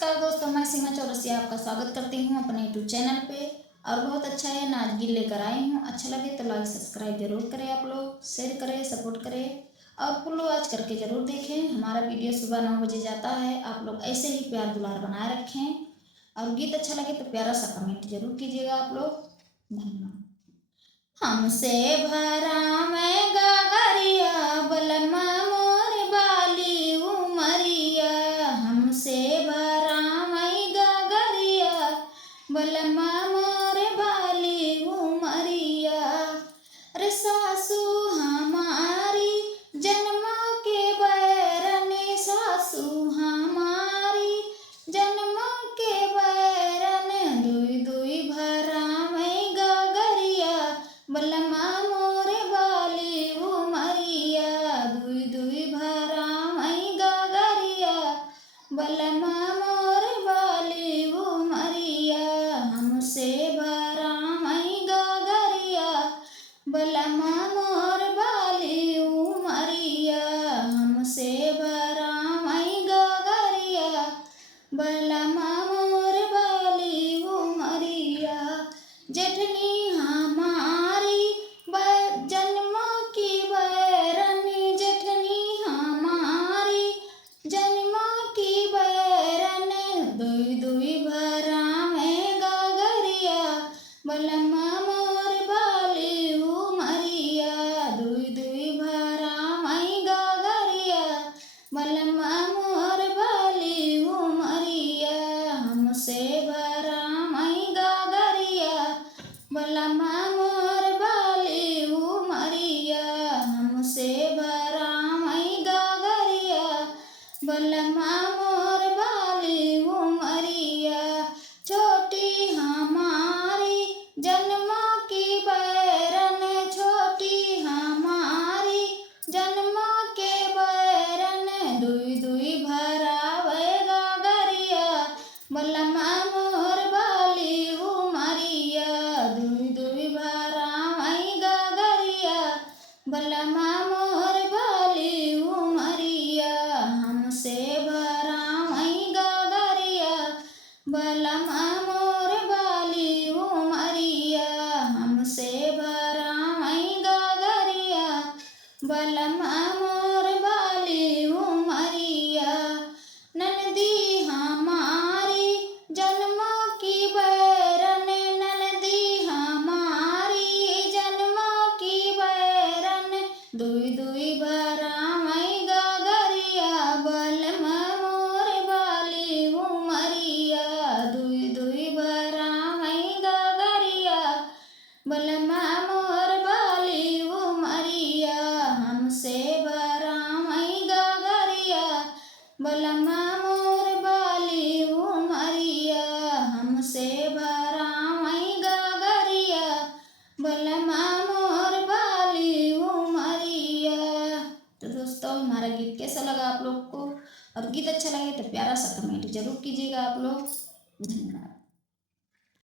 नमस्कार दोस्तों, मैं सीमा चौरसिया आपका स्वागत करती हूँ अपने यूट्यूब चैनल पे। और बहुत अच्छा है ना, आज गीत लेकर आई हूँ। अच्छा लगे तो लाइक सब्सक्राइब जरूर करें, आप लोग शेयर करें, सपोर्ट करें और फॉलो आज करके ज़रूर देखें। हमारा वीडियो सुबह 9 बजे जाता है। आप लोग ऐसे ही प्यार दुलार बनाए रखें और गीत अच्छा लगे तो प्यारा सा कमेंट जरूर कीजिएगा आप लोग। धन्यवाद। हमसे भरा में गगरिया बलमा मोर बाली उमरिया, हमसे भरा में गगरिया बलमा मोर बाली उमरिया। रे सासू हमारी जन्मों के बैरने, सासू हमारी जन्मों के बैरन, दुई दुई भरा में गगरिया बलमा मोरे बाली उमरिया, दुई दुई भरा मई गगरिया बलमा मोरे बाली उमरिया। हमसे भरा मई गगरिया बलमा मोर बाली उमरिया, हमसे भरा मई गगरिया बलमा मोर बाली उमरिया। जेठनी हमारी जन्मों की बैरनी, जेठनी हमारी जन्मों की बैरन, दुई दुई भरा में गगरिया बलमा मोर बाली उमरिया, दुई दुई भरा में गगरिया बलमा मोर बाली उमरिया। हमसे भरा में गगरिया बलमा मोर बाली उमरिया, हमसे भरा मई गगरिया बलमा मोर बाली उमरिया। छोटी हमारी जन्मों की बैरन, छोटी हमारी जन्मों के बैरन, दुई दुई भरा वे गगरिया बलमा मोर बाली उमरिया, दुई दुई भरा मई गगरिया बलमा मोर बाली उमरिया। हमसे भरा मई गगरिया बलमा मोर बाली उमरिया, हमसे भरा मई गगरिया बलमा मोर बाली उमरिया। ननदी हमारी जन्मों की बैरन, ननदी हमारी जन्मों की बैरन, दुई दुई भरा मई गगरिया बलमा मोर बाली उमरिया, दुई दुई भरा मई गगरिया बलमा मोर बाली उमरिया। हमसे भरा मई गगरिया बलमा मोर बाली उमरिया, हमसे भरा मई गगरिया बलमा मोर बाली उमरिया। तो दोस्तों, हमारा गीत कैसा लगा आप लोग को? और गीत अच्छा लगे तो प्यारा सा कमेंट जरूर कीजिएगा आप लोग। धन्यवाद।